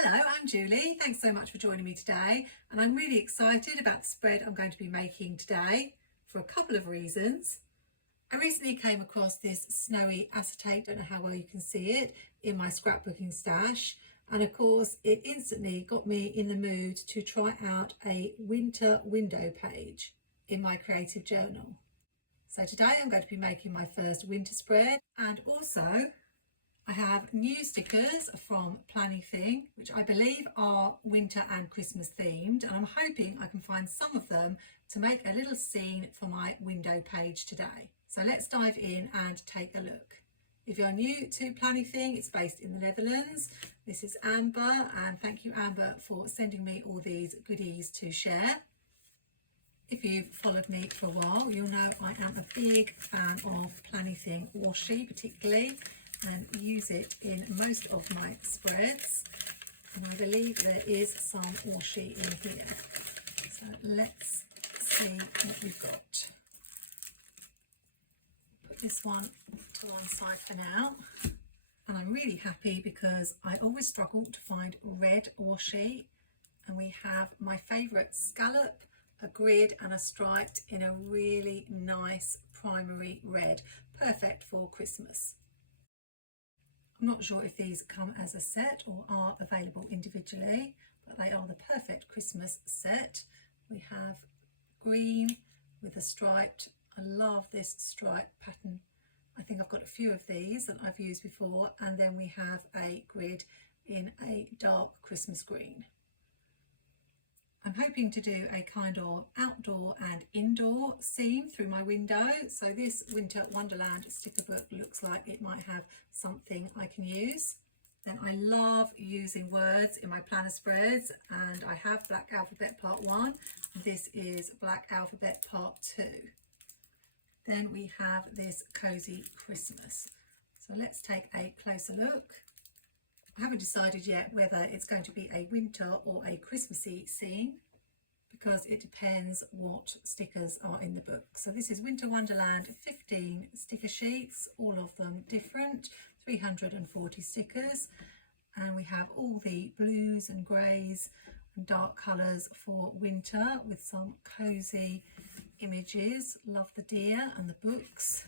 Hello, I'm Julie. Thanks so much for joining me today, and I'm really excited about the spread I'm going to be making today for a couple of reasons. I recently came across this snowy acetate, don't know how well you can see it, in my scrapbooking stash, and of course it instantly got me in the mood to try out a winter window page in my creative journal. So today I'm going to be making my first winter spread, and also I have new stickers from Planything, which I believe are winter and Christmas themed, and I'm hoping I can find some of them to make a little scene for my window page today. So let's dive in and take a look. If you're new to Planything, it's based in the Netherlands. This is Amber, and thank you Amber for sending me all these goodies to share. If you've followed me for a while, you'll know I am a big fan of Planything washi particularly, and use it in most of my spreads, and I believe there is some washi in here. So let's see what we've got. Put this one to one side for now, and I'm really happy because I always struggle to find red washi, and we have my favourite scallop, a grid and a striped in a really nice primary red, perfect for Christmas. I'm not sure if these come as a set or are available individually, but they are the perfect Christmas set. We have green with a striped. I love this stripe pattern. I think I've got a few of these that I've used before, and then we have a grid in a dark Christmas green. I'm hoping to do a kind of outdoor and indoor scene through my window. So this Winter Wonderland sticker book looks like it might have something I can use. Then I love using words in my planner spreads, and I have Black Alphabet Part 1. This is Black Alphabet Part 2. Then we have this Cozy Christmas. So let's take a closer look. I haven't decided yet whether it's going to be a winter or a Christmassy scene, because it depends what stickers are in the book. So this is Winter Wonderland 15 sticker sheets, all of them different, 340 stickers, and we have all the blues and greys and dark colours for winter with some cosy images. Love the deer and the books.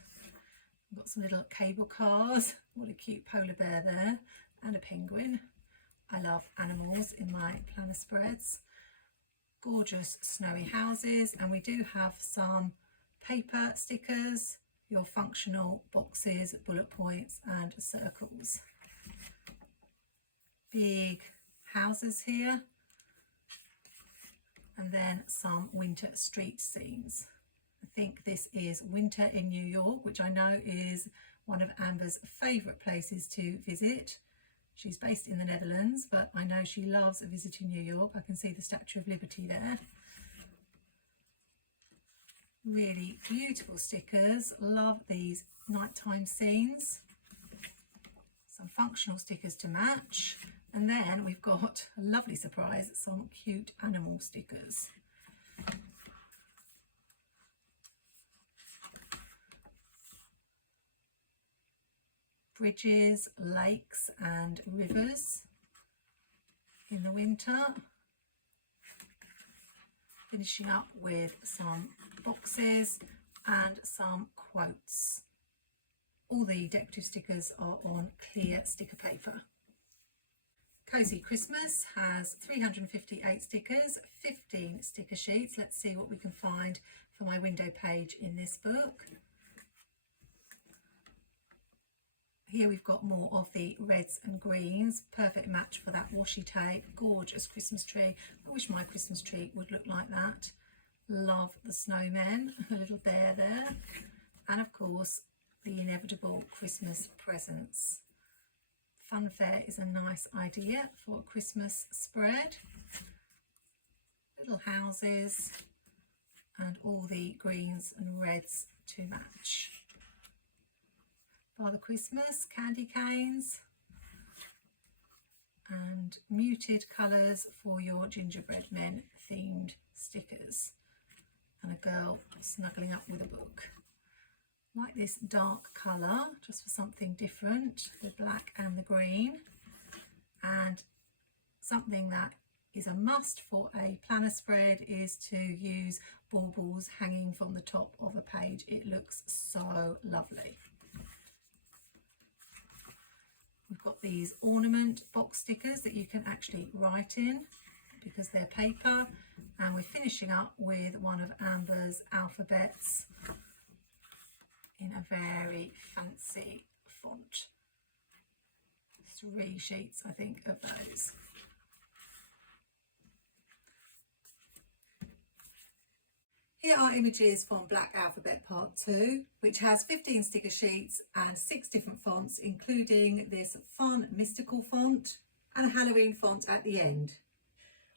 We've got some little cable cars, what a cute polar bear there, and a penguin. I love animals in my planner spreads. Gorgeous snowy houses, and we do have some paper stickers, your functional boxes, bullet points and circles. Big houses here, and then some winter street scenes. I think this is Winter in New York, which I know is one of Amber's favourite places to visit. She's based in the Netherlands, but I know she loves visiting New York. I can see the Statue of Liberty there. Really beautiful stickers. Love these nighttime scenes. Some functional stickers to match. And then we've got a lovely surprise, some cute animal stickers. Bridges, lakes and rivers in the winter. Finishing up with some boxes and some quotes. All the decorative stickers are on clear sticker paper. Cozy Christmas has 358 stickers, 15 sticker sheets. Let's see what we can find for my window page in this book. Here we've got more of the reds and greens, perfect match for that washi tape. Gorgeous Christmas tree. I wish my Christmas tree would look like that. Love the snowmen, a little bear there, and of course the inevitable Christmas presents. Funfair is a nice idea for a Christmas spread. Little houses and all the greens and reds to match. Father Christmas, candy canes, and muted colours for your gingerbread men themed stickers, and a girl snuggling up with a book. Like this dark colour, just for something different, the black and the green, and something that is a must for a planner spread is to use baubles hanging from the top of a page. It looks so lovely. We've got these ornament box stickers that you can actually write in because they're paper, and we're finishing up with one of Amber's alphabets in a very fancy font. 3 sheets, I think, of those. Here are images from Black Alphabet Part 2, which has 15 sticker sheets and 6 different fonts, including this fun mystical font and a Halloween font at the end.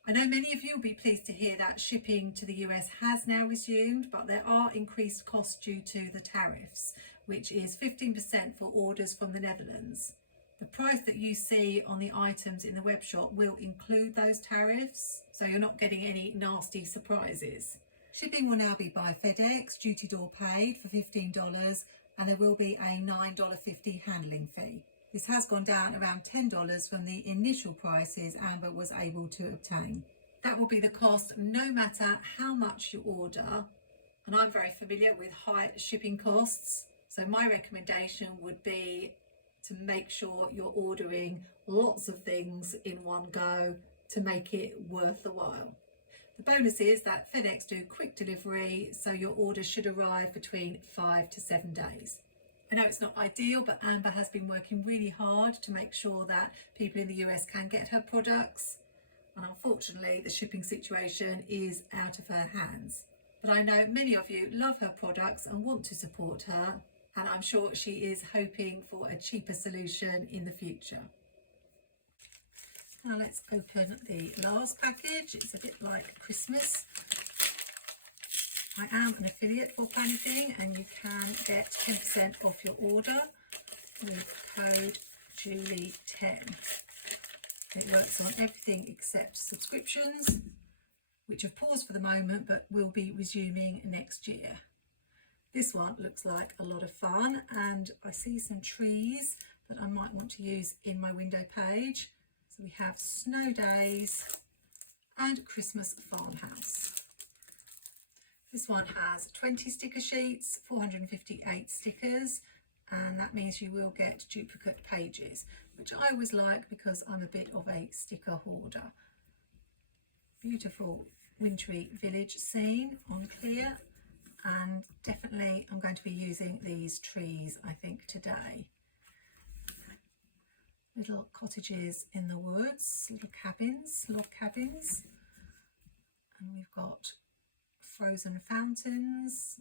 I know many of you will be pleased to hear that shipping to the US has now resumed, but there are increased costs due to the tariffs, which is 15% for orders from the Netherlands. The price that you see on the items in the web shop will include those tariffs, so you're not getting any nasty surprises. Shipping will now be by FedEx, duty door paid for $15, and there will be a $9.50 handling fee. This has gone down around $10 from the initial prices Amber was able to obtain. That will be the cost no matter how much you order, and I'm very familiar with high shipping costs, so my recommendation would be to make sure you're ordering lots of things in one go to make it worth the while. The bonus is that FedEx do quick delivery, so your order should arrive between 5 to 7 days. I know it's not ideal, but Amber has been working really hard to make sure that people in the US can get her products, and unfortunately the shipping situation is out of her hands. But I know many of you love her products and want to support her, and I'm sure she is hoping for a cheaper solution in the future. Now let's open the last package. It's a bit like Christmas. I am an affiliate for Planything, and you can get 10% off your order with code Julie10. It works on everything except subscriptions, which have paused for the moment but will be resuming next year. This one looks like a lot of fun, and I see some trees that I might want to use in my window page. So we have snow days and Christmas farmhouse. This one has 20 sticker sheets, 458 stickers, and that means you will get duplicate pages, which I always like because I'm a bit of a sticker hoarder. Beautiful wintry village scene on clear, and definitely I'm going to be using these trees, I think, today. Little cottages in the woods, little cabins, log cabins, and we've got frozen fountains,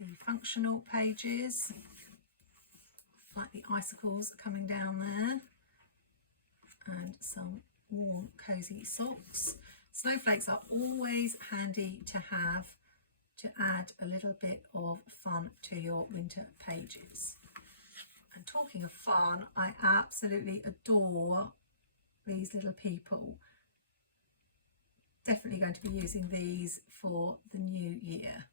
the functional pages, like the icicles coming down there, and some warm cozy socks. Snowflakes are always handy to have to add a little bit of fun to your winter pages. And talking of fun, I absolutely adore these little people. Definitely going to be using these for the new year.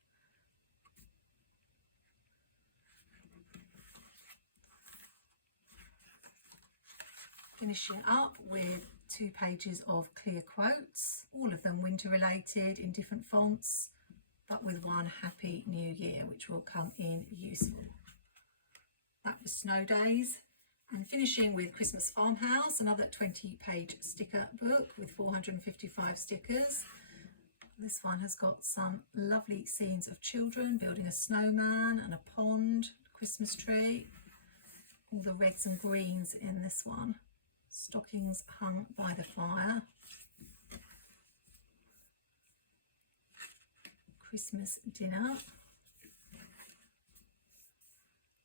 Finishing up with 2 pages of clear quotes, all of them winter related in different fonts, but with one happy new year, which will come in useful. That was Snow Days. And finishing with Christmas Farmhouse, another 20-page sticker book with 455 stickers. This one has got some lovely scenes of children building a snowman and a pond, Christmas tree. All the reds and greens in this one. Stockings hung by the fire. Christmas dinner.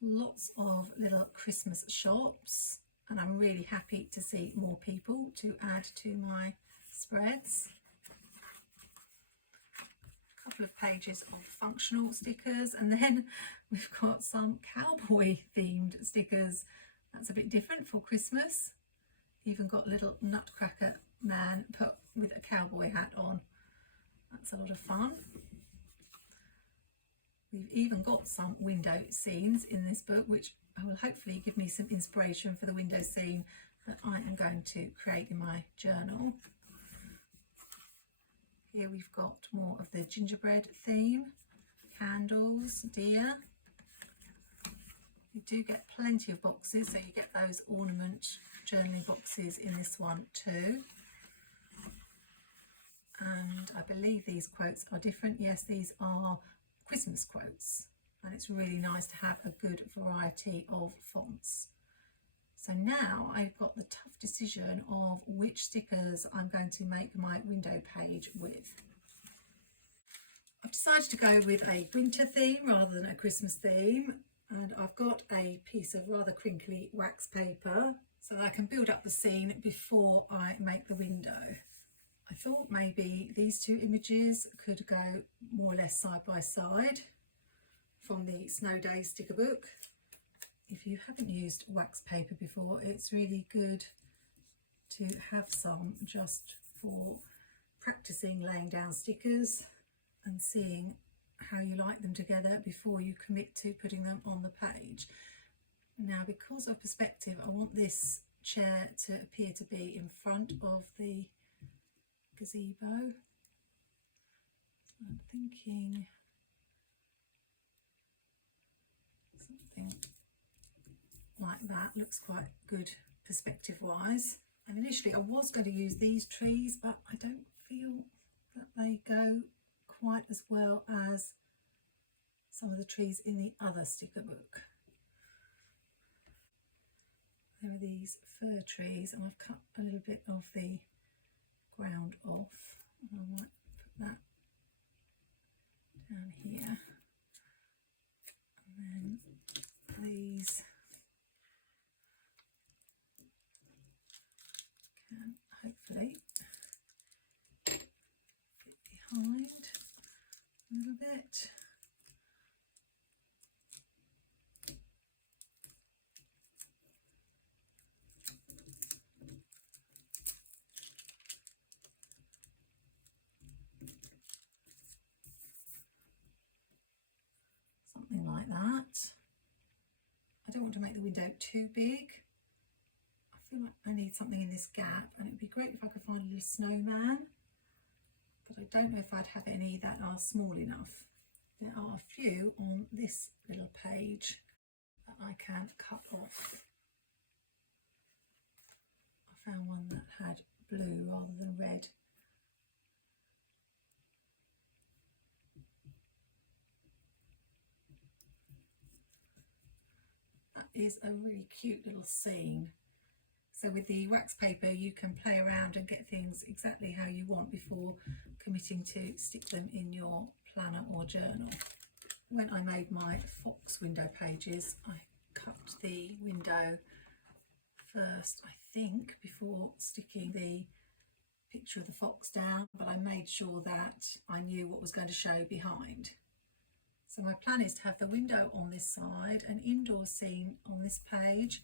Lots of little Christmas shops, and I'm really happy to see more people to add to my spreads. A couple of pages of functional stickers, and then we've got some cowboy themed stickers. That's a bit different for Christmas. Even got little nutcracker man put with a cowboy hat on. That's a lot of fun. We've even got some window scenes in this book, which will hopefully give me some inspiration for the window scene that I am going to create in my journal. Here we've got more of the gingerbread theme, candles, deer. You do get plenty of boxes, so you get those ornament journaling boxes in this one too. And I believe these quotes are different. Yes, these are Christmas quotes, and it's really nice to have a good variety of fonts. So now I've got the tough decision of which stickers I'm going to make my window page with. I've decided to go with a winter theme rather than a Christmas theme, and I've got a piece of rather crinkly wax paper so that I can build up the scene before I make the window. I thought maybe these two images could go more or less side by side from the Snow Days sticker book. If you haven't used wax paper before, it's really good to have some just for practicing laying down stickers and seeing how you like them together before you commit to putting them on the page. Now, because of perspective, I want this chair to appear to be in front of the gazebo. So I'm thinking something like that looks quite good perspective wise. And initially I was going to use these trees, but I don't feel that they go quite as well as some of the trees in the other sticker book. There are these fir trees, and I've cut a little bit of the ground off, and I might put that down here. And then these can hopefully fit behind a little bit. Something like that. I don't want to make the window too big. I feel like I need something in this gap, and it'd be great if I could find a little snowman, but I don't know if I'd have any that are small enough. There are a few on this little page that I can cut off. I found one that had blue rather than red. That is a really cute little scene. So with the wax paper you can play around and get things exactly how you want before committing to stick them in your planner or journal. When I made my fox window pages, I cut the window first, I think, before sticking the picture of the fox down, but I made sure that I knew what was going to show behind. So my plan is to have the window on this side, an indoor scene on this page,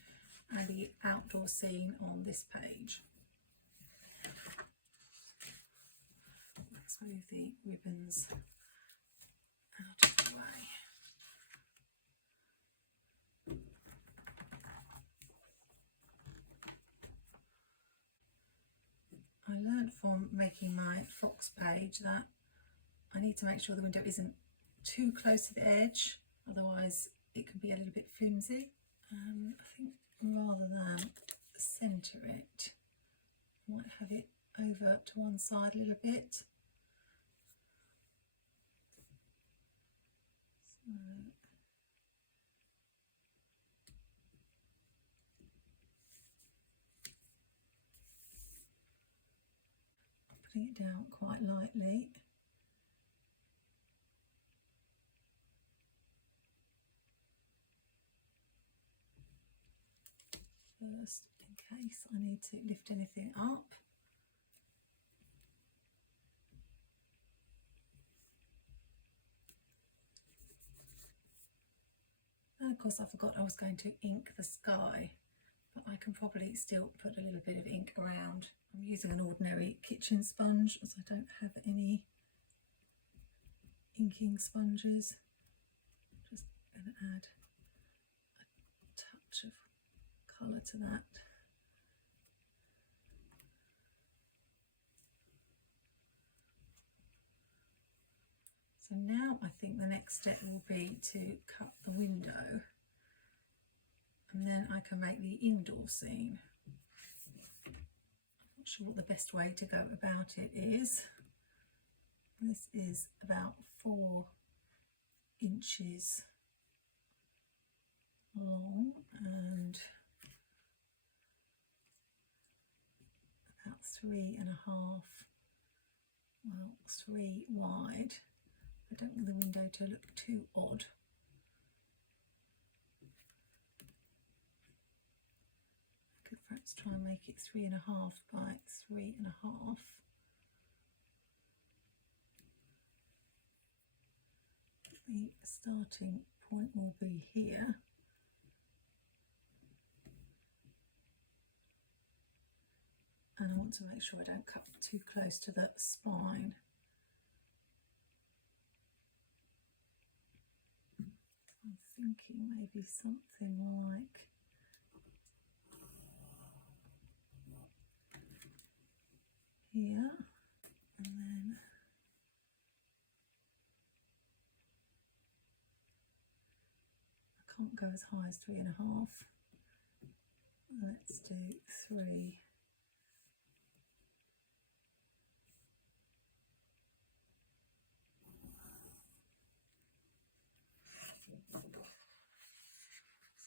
and the outdoor scene on this page. Let's move the ribbons out of the way. I learned from making my fox page that I need to make sure the window isn't too close to the edge, otherwise it can be a little bit flimsy. I think rather than centre it, I might have it over to one side a little bit. So I'm putting it down quite lightly. First, in case I need to lift anything up. And of course I forgot I was going to ink the sky, but I can probably still put a little bit of ink around. I'm using an ordinary kitchen sponge as I don't have any inking sponges. Just going to add a touch of colour to that. So now I think the next step will be to cut the window, and then I can make the indoor scene. I'm not sure what the best way to go about it is. This is about 4 inches long and about 3.5, well, 3 wide. I don't want the window to look too odd. I could perhaps try and make it 3.5 by 3.5. The starting point will be here. And I want to make sure I don't cut too close to the spine. I'm thinking maybe something like here, and then I can't go as high as 3.5. Let's do 3.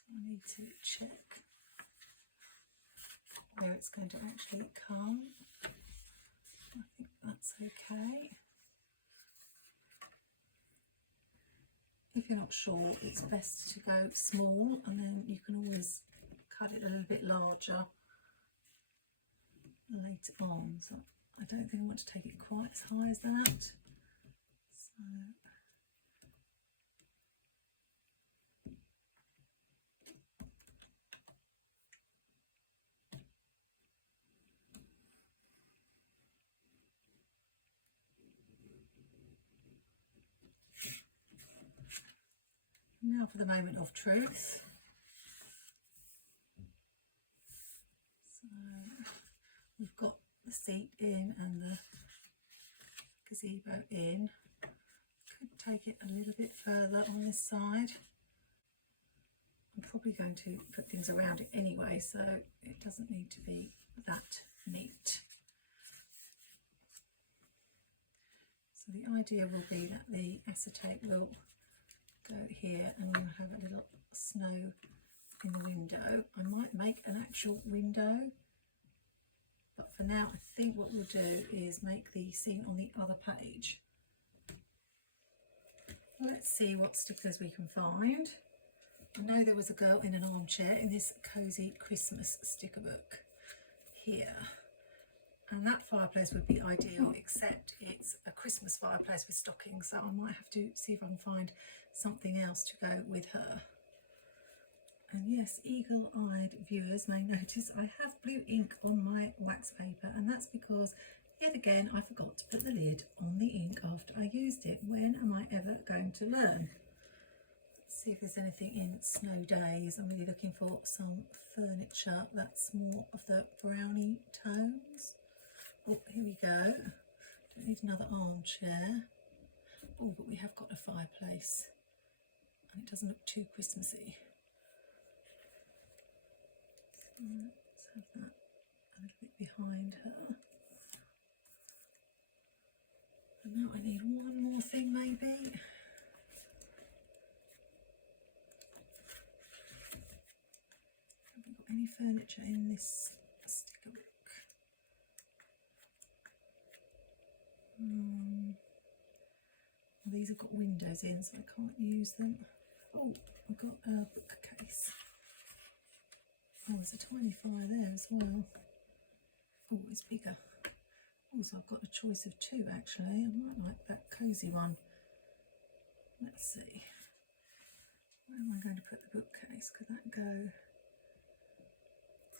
I need to check where it's going to actually come. I think that's okay. If you're not sure, it's best to go small, and then you can always cut it a little bit larger later on. So I don't think I want to take it quite as high as that. So now for the moment of truth. So we've got the seat in and the gazebo in. Could take it a little bit further on this side. I'm probably going to put things around it anyway, so it doesn't need to be that neat. So the idea will be that the acetate will go here and we'll have a little snow in the window. I might make an actual window, but for now I think what we'll do is make the scene on the other page. Let's see what stickers we can find. I know there was a girl in an armchair in this cosy Christmas sticker book here, and that fireplace would be ideal, except it's a Christmas fireplace with stockings, so I might have to see if I can find something else to go with her. And yes, eagle-eyed viewers may notice I have blue ink on my wax paper, and that's because yet again I forgot to put the lid on the ink after I used it. When am I ever going to learn? Let's see if there's anything in Snow Days. I'm really looking for some furniture that's more of the browny tones. Oh, here we go. Don't need another armchair. Oh, but we have got a fireplace and it doesn't look too Christmassy. So let's have that a little bit behind her. And now I need one more thing maybe. Haven't got any furniture in this sticker book. These have got windows in, so I can't use them. Oh, I've got a bookcase. Oh, there's a tiny fire there as well. Oh, it's bigger. Also, I've got a choice of 2 actually. I might like that cosy one. Let's see. Where am I going to put the bookcase? Could that go?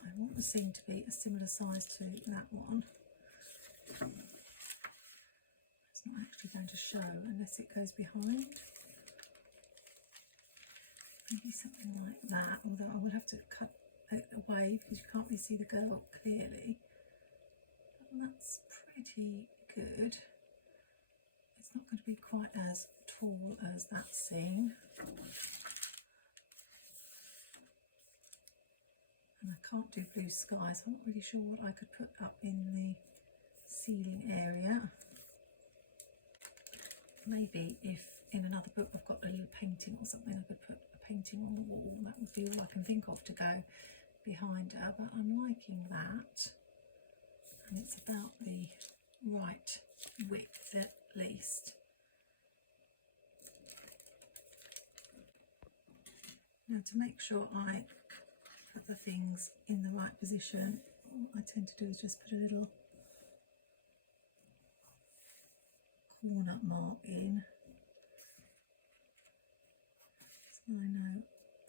I want the scene to be a similar size to that one. It's not actually going to show unless it goes behind. Maybe something like that, although I will have to cut it away because you can't really see the girl clearly. But that's pretty good. it's not going to be quite as tall as that scene. And I can't do blue skies. I'm not really sure what I could put up in the ceiling area. Maybe if in another book I've got a little painting or something, I could put a painting on the wall. That would be all I can think of to go behind her, but I'm liking that. And it's about the right width at least. Now, to make sure I put the things in the right position, what I tend to do is just put a little corner mark in, so I know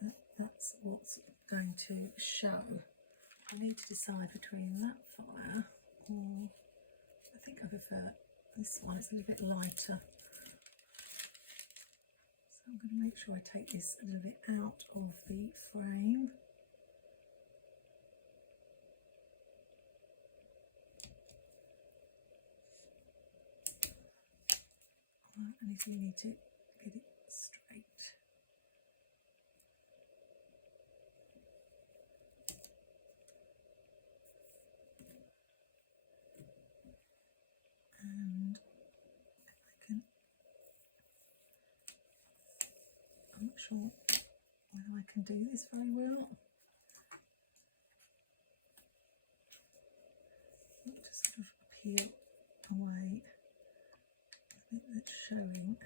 that that's what's going to show. I need to decide between that fire or I think I prefer this one. It's a little bit lighter, so I'm going to make sure I take this a little bit out of the frame. And if you need to get it straight. And if I can, I'm not sure whether I can do this very well. Just sort of peel away that's showing.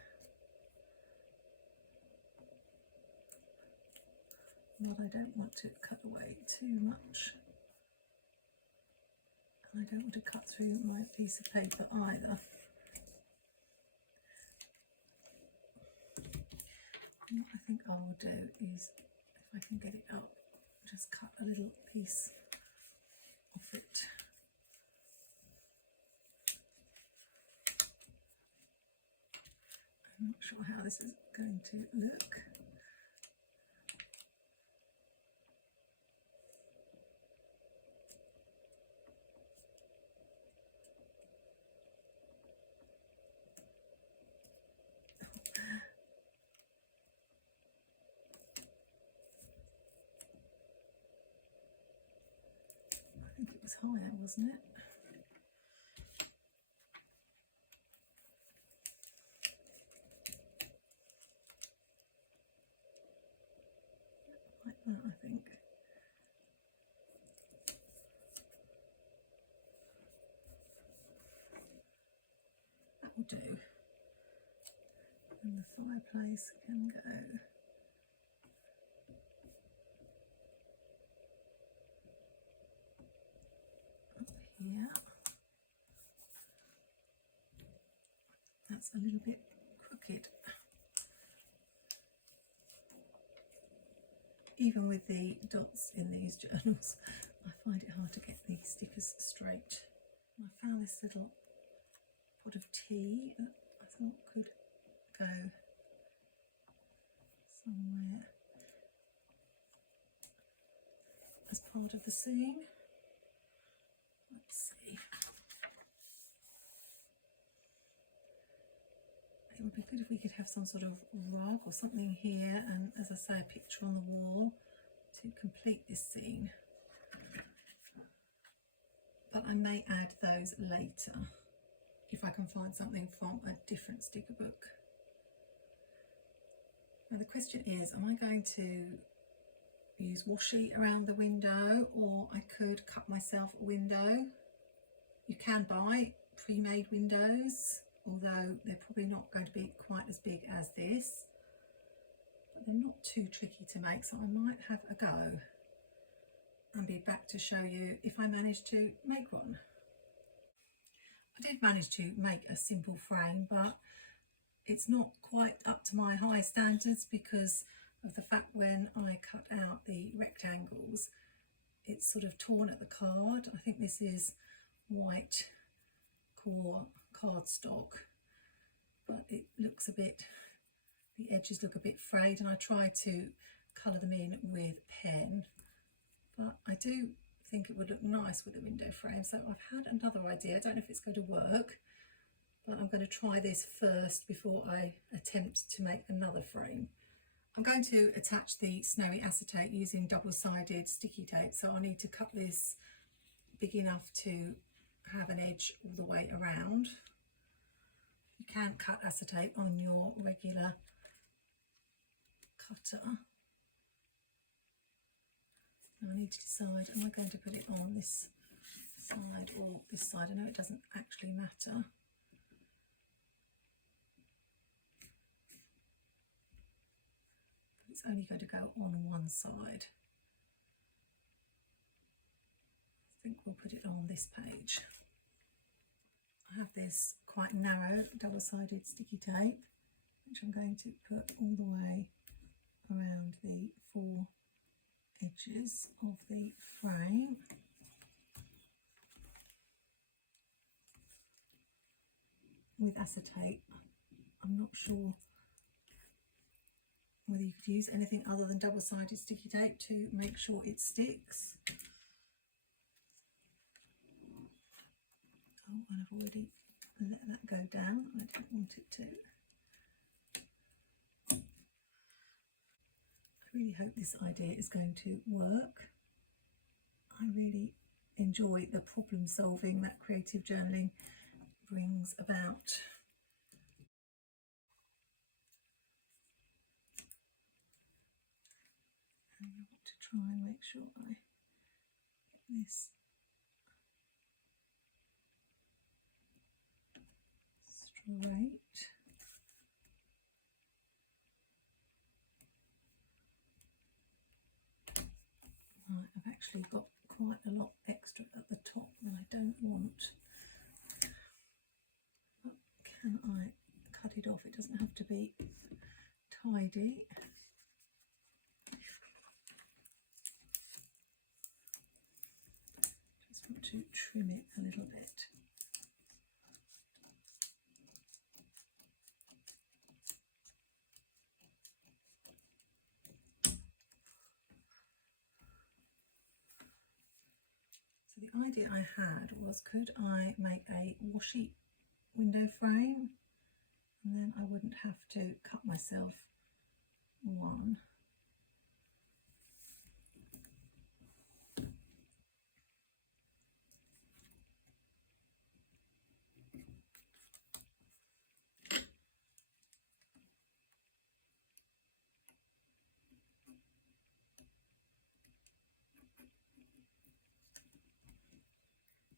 But I don't want to cut away too much. And I don't want to cut through my piece of paper either. What I think I will do is, if I can get it up, just cut a little piece off it. I'm not sure how this is going to look. I think it was higher, wasn't it? Like that, I think. That will do. And the fireplace can go up here. That's a little bit crooked. Even with the dots in these journals, I find it hard to get the stickers straight. And I found this little pot of tea that I thought could go somewhere as part of the scene. Let's see. It would be good if we could have some sort of rug or something here, and as I say, a picture on the wall to complete this scene. But I may add those later if I can find something from a different sticker book. Now the question is, am I going to use washi around the window, or I could cut myself a window? You can buy pre-made windows, although they're probably not going to be quite as big as this. But they're not too tricky to make, so I might have a go and be back to show you if I manage to make one. I did manage to make a simple frame, but it's not quite up to my high standards because of the fact when I cut out the rectangles, it's sort of torn at the card. I think this is white core cardstock, but it looks a bit, the edges look a bit frayed, and I try to colour them in with pen, but I do think it would look nice with a window frame. So I've had another idea. I don't know if it's going to work, but I'm going to try this first before I attempt to make another frame. I'm going to attach the snowy acetate using double-sided sticky tape, so I need to cut this big enough to have an edge all the way around. You can cut acetate on your regular cutter. Now I need to decide, am I going to put it on this side or this side? I know it doesn't actually matter. It's only going to go on one side. I think we'll put it on this page. I have this quite narrow double-sided sticky tape, which I'm going to put all the way around the 4 edges of the frame. With acetate, I'm not sure whether you could use anything other than double-sided sticky tape to make sure it sticks. Oh, and I've already let that go down. I don't want it to. I really hope this idea is going to work. I really enjoy the problem solving that creative journaling brings about. And I want to try and make sure I get this straight. Right, I've actually got quite a lot extra at the top that I don't want. But can I cut it off? It doesn't have to be tidy. Just want to trim it a little bit. So the idea I had was, could I make a washi window frame, and then I wouldn't have to cut myself one.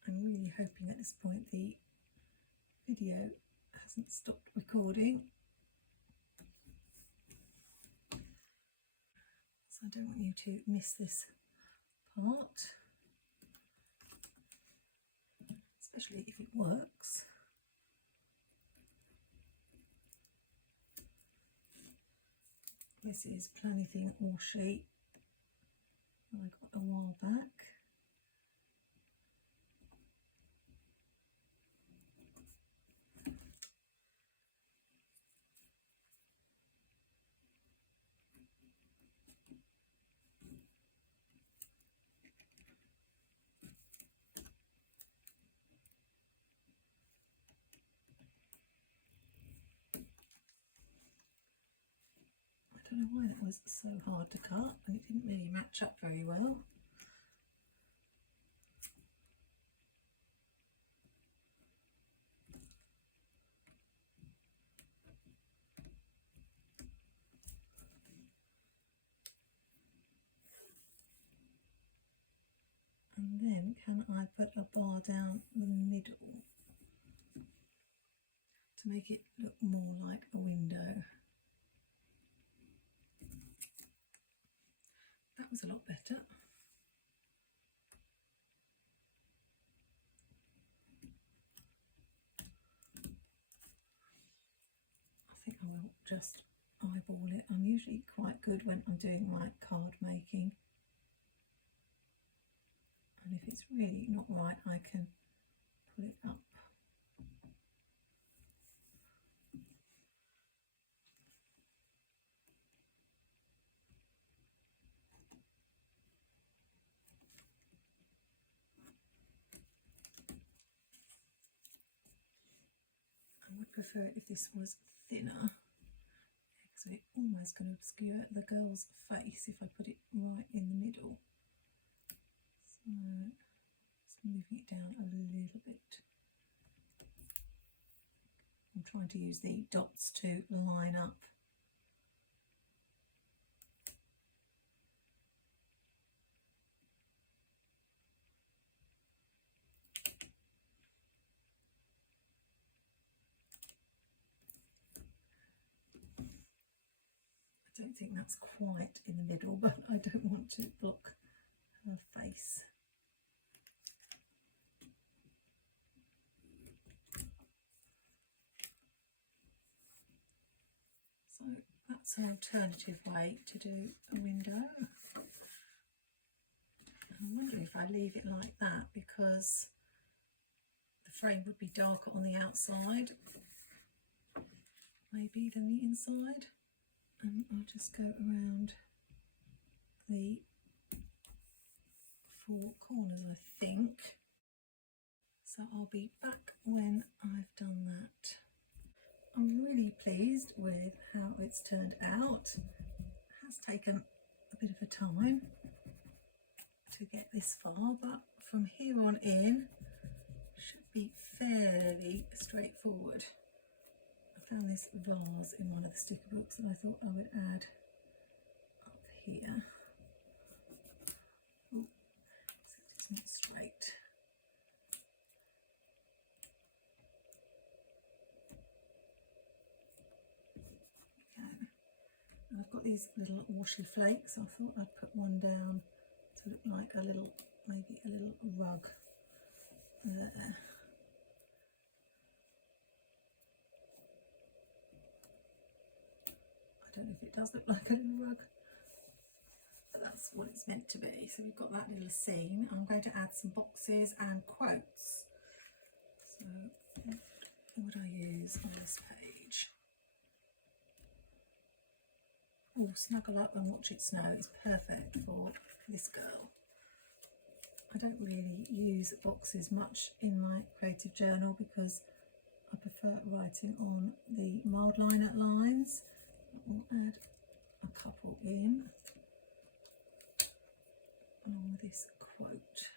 I'm really hoping at this point the video hasn't stopped recording, so I don't want you to miss this part, especially if it works. This is Planything washi that I got a while back. I don't know why that was so hard to cut, and it didn't really match up very well. And then can I put a bar down the middle to make it look more like a window? That was a lot better. I think I will just eyeball it. I'm usually quite good when I'm doing my card making, and if it's really not right, I can pull it up. prefer it if this was thinner, because it's almost going to obscure the girl's face if I put it right in the middle. So just moving it down a little bit. I'm trying to use the dots to line up. I don't think that's quite in the middle, but I don't want to block her face. So that's an alternative way to do a window. I'm wondering if I leave it like that, because the frame would be darker on the outside maybe than the inside. And I'll just go around the four corners, I think. So I'll be back when I've done that. I'm really pleased with how it's turned out. It has taken a bit of a time to get this far, but from here on in should be fairly straightforward. I found this vase in one of the sticker books and I thought I would add up here. Ooh, it's not straight. Okay. And I've got these little washi flakes. I thought I'd put one down to look like a little, maybe a little rug there. I don't know if it does look like a little rug, but that's what it's meant to be. So we've got that little scene. I'm going to add some boxes and quotes. So what would I use on this page? Oh, Snuggle Up and Watch It Snow is perfect for this girl. I don't really use boxes much in my creative journal because I prefer writing on the mild liner lines. We'll add a couple in along with this quote.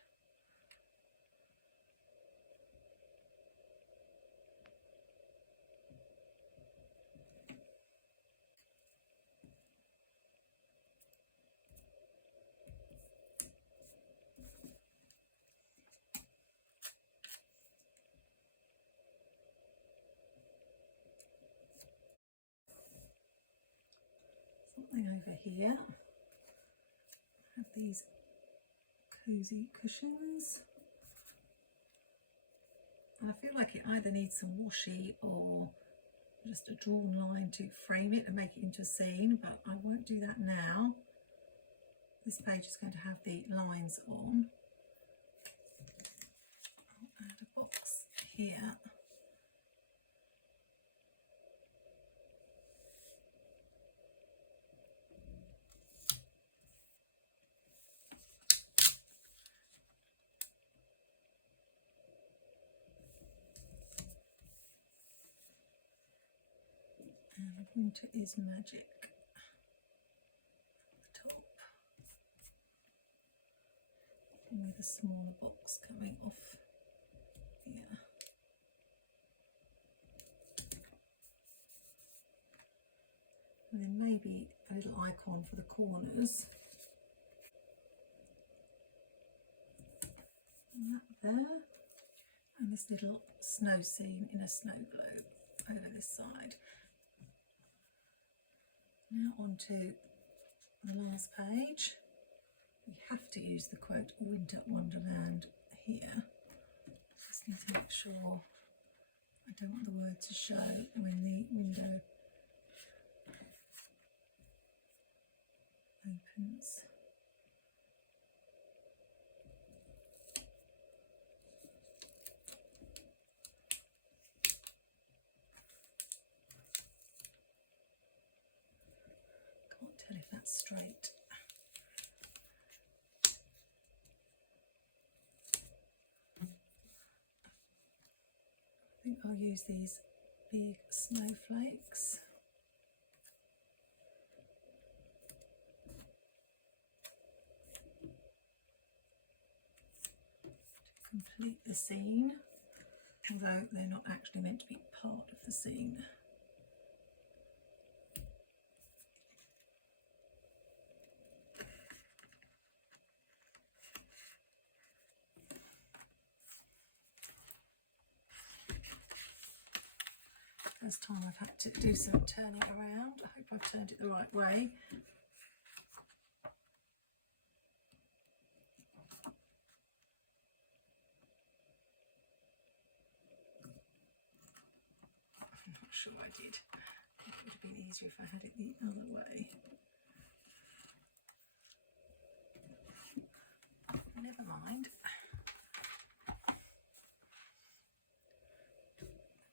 Something over here. I have these cozy cushions. And I feel like it either needs some washi or just a drawn line to frame it and make it into a scene, but I won't do that now. This page is going to have the lines on. I'll add a box here. And Winter is Magic at the top, and with a smaller box coming off here. And then maybe a little icon for the corners. And that there. And this little snow scene in a snow globe over this side. Now on to the last page. We have to use the quote Winter Wonderland here. Just need to make sure I don't want the word to show when the window opens. Can't tell if that's straight. I think I'll use these big snowflakes. To complete the scene, although they're not actually meant to be part of the scene. First time I've had to do some turning around. I hope I've turned it the right way. I'm not sure I did. It would have been easier if I had it the other way. Never mind.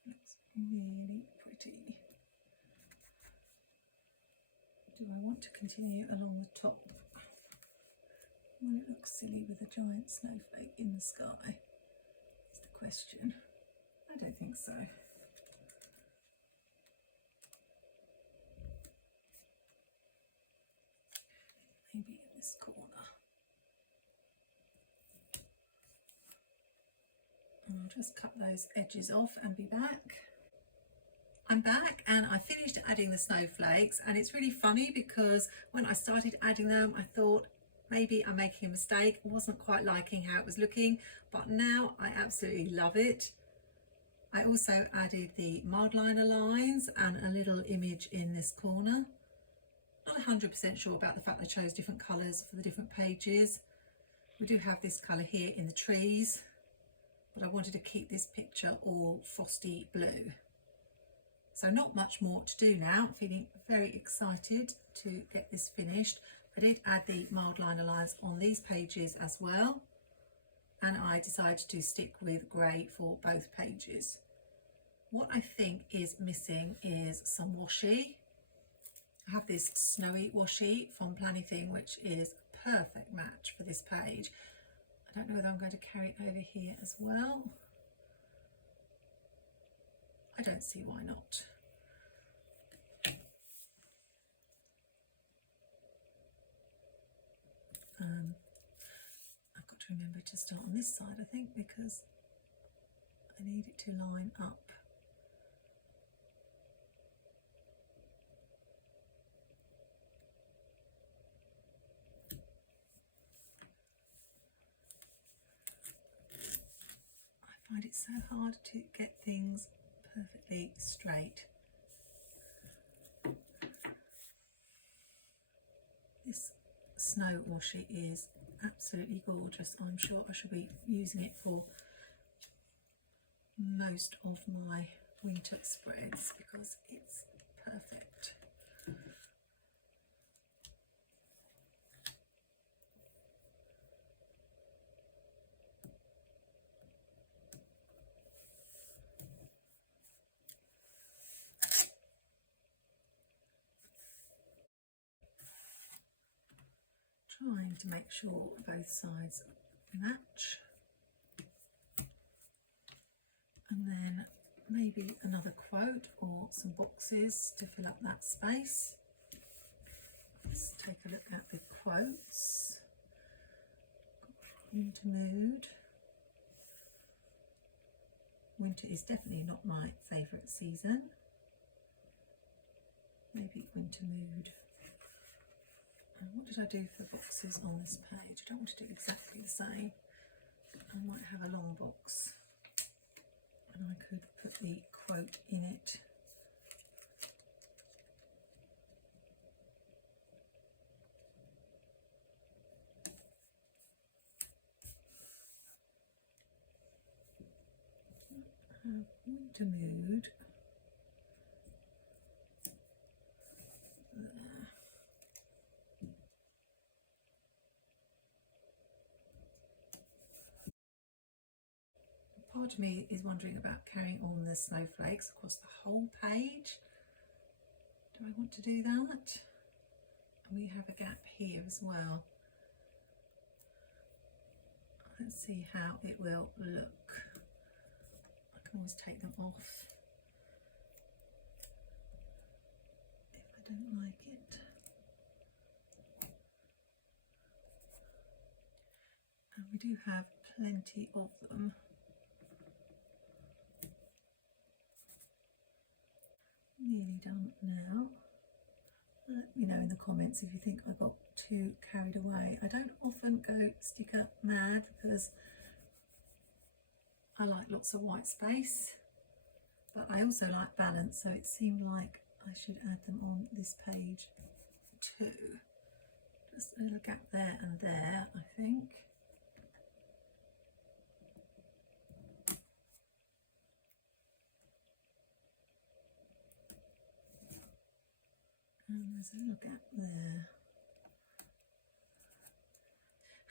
Looks really pretty. Do I want to continue along the top? Will it look silly with a giant snowflake in the sky? Is the question. I don't think so. Maybe in this corner. I'll just cut those edges off and be back. I'm back and I finished adding the snowflakes, and it's really funny because when I started adding them I thought maybe I'm making a mistake. I wasn't quite liking how it was looking, but now I absolutely love it. I also added the mild liner lines and a little image in this corner. Not 100% sure about the fact I chose different colours for the different pages. We do have this colour here in the trees, but I wanted to keep this picture all frosty blue. So not much more to do now. Feeling very excited to get this finished. I did add the mild liner lines on these pages as well, and I decided to stick with grey for both pages. What I think is missing is some washi. I have this snowy washi from Planything, which is a perfect match for this page. I don't know whether I'm going to carry it over here as well. I don't see why not. I've got to remember to start on this side, I think, because I need it to line up. I find it so hard to get things perfectly straight. This snow washi is absolutely gorgeous. I'm sure I should be using it for most of my winter spreads because it's perfect. Trying to make sure both sides match, and then maybe another quote or some boxes to fill up that space. Let's take a look at the quotes. Winter mood. Winter is definitely not my favourite season. Maybe winter mood. And what did I do for the boxes on this page? I don't want to do exactly the same. I might have a long box and I could put the quote in it. Winter mood. Part of me is wondering about carrying on the snowflakes across the whole page. Do I want to do that? And we have a gap here as well. Let's see how it will look. I can always take them off don't like it. And we do have plenty of them. Nearly done now. Let me know in the comments if you think I got too carried away. I don't often go sticker mad because I like lots of white space, but I also like balance, so it seemed like I should add them on this page too. Just a little gap there and there, I think. And there's a little gap there.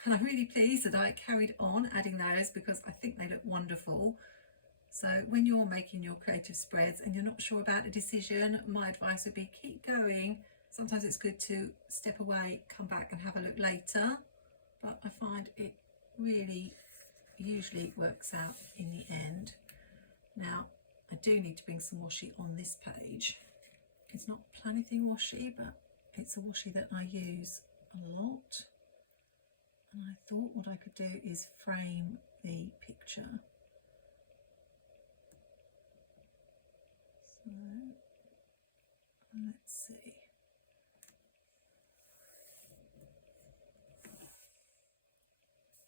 And I'm really pleased that I carried on adding those because I think they look wonderful. So when you're making your creative spreads and you're not sure about a decision, my advice would be keep going. Sometimes it's good to step away, come back and have a look later, but I find it really usually works out in the end. Now I do need to bring some washi on this page. It's not Planything washi, but it's a washi that I use a lot. And I thought what I could do is frame the picture. So let's see.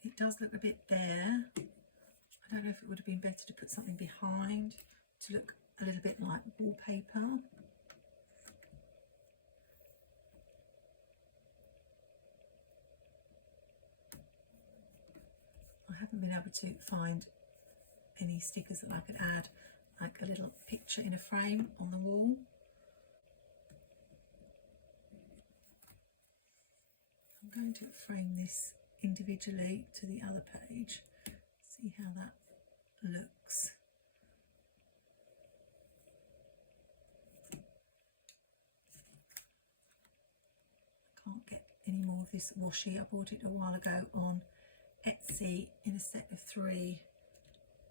It does look a bit bare. I don't know if it would have been better to put something behind to look a little bit like wallpaper. I haven't been able to find any stickers that I could add, like a little picture in a frame on the wall. I'm going to frame this individually to the other page, see how that looks. I can't get any more of this washi. I bought it a while ago on Etsy in a set of 3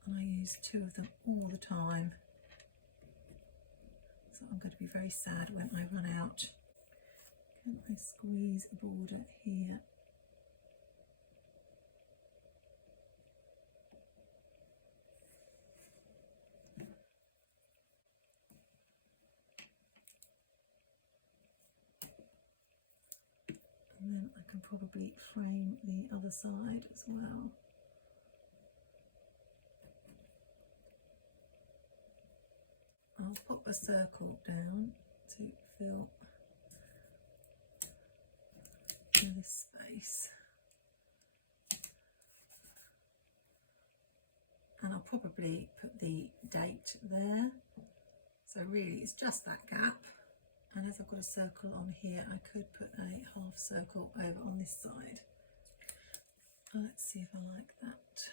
and I use 2 of them all the time, so I'm going to be very sad when I run out. Can I squeeze a border here? And then I can probably frame the other side as well. I'll pop a circle down to fill this space. And I'll probably put the date there. So really it's just that gap. And as I've got a circle on here, I could put a half circle over on this side. Let's see if I like that.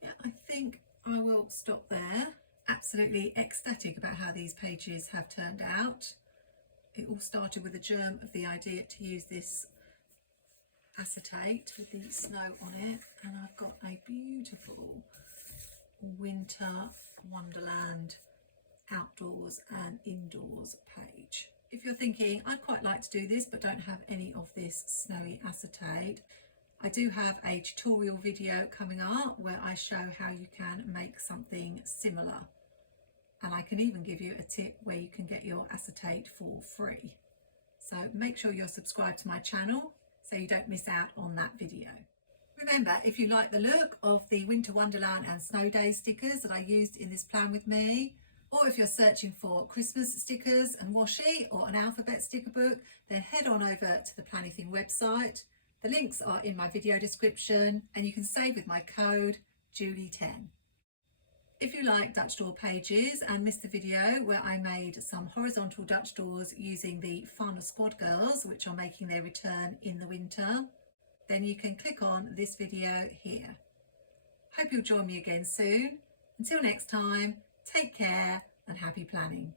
Yeah, I think I will stop there. Absolutely ecstatic about how these pages have turned out. It all started with the germ of the idea to use this acetate with the snow on it, and I've got a beautiful winter wonderland outdoors and indoors page. If you're thinking I'd quite like to do this but don't have any of this snowy acetate, I do have a tutorial video coming up where I show how you can make something similar, and I can even give you a tip where you can get your acetate for free. So make sure you're subscribed to my channel so you don't miss out on that video. Remember, if you like the look of the Winter Wonderland and Snow Days stickers that I used in this plan with me, or if you're searching for Christmas stickers and washi or an alphabet sticker book, then head on over to the Planything website. The links are in my video description and you can save with my code Julie10. If you like Dutch door pages and missed the video where I made some horizontal Dutch doors using the Fun Squad Girls, which are making their return in the winter, then you can click on this video here. Hope you'll join me again soon. Until next time, take care and happy planning.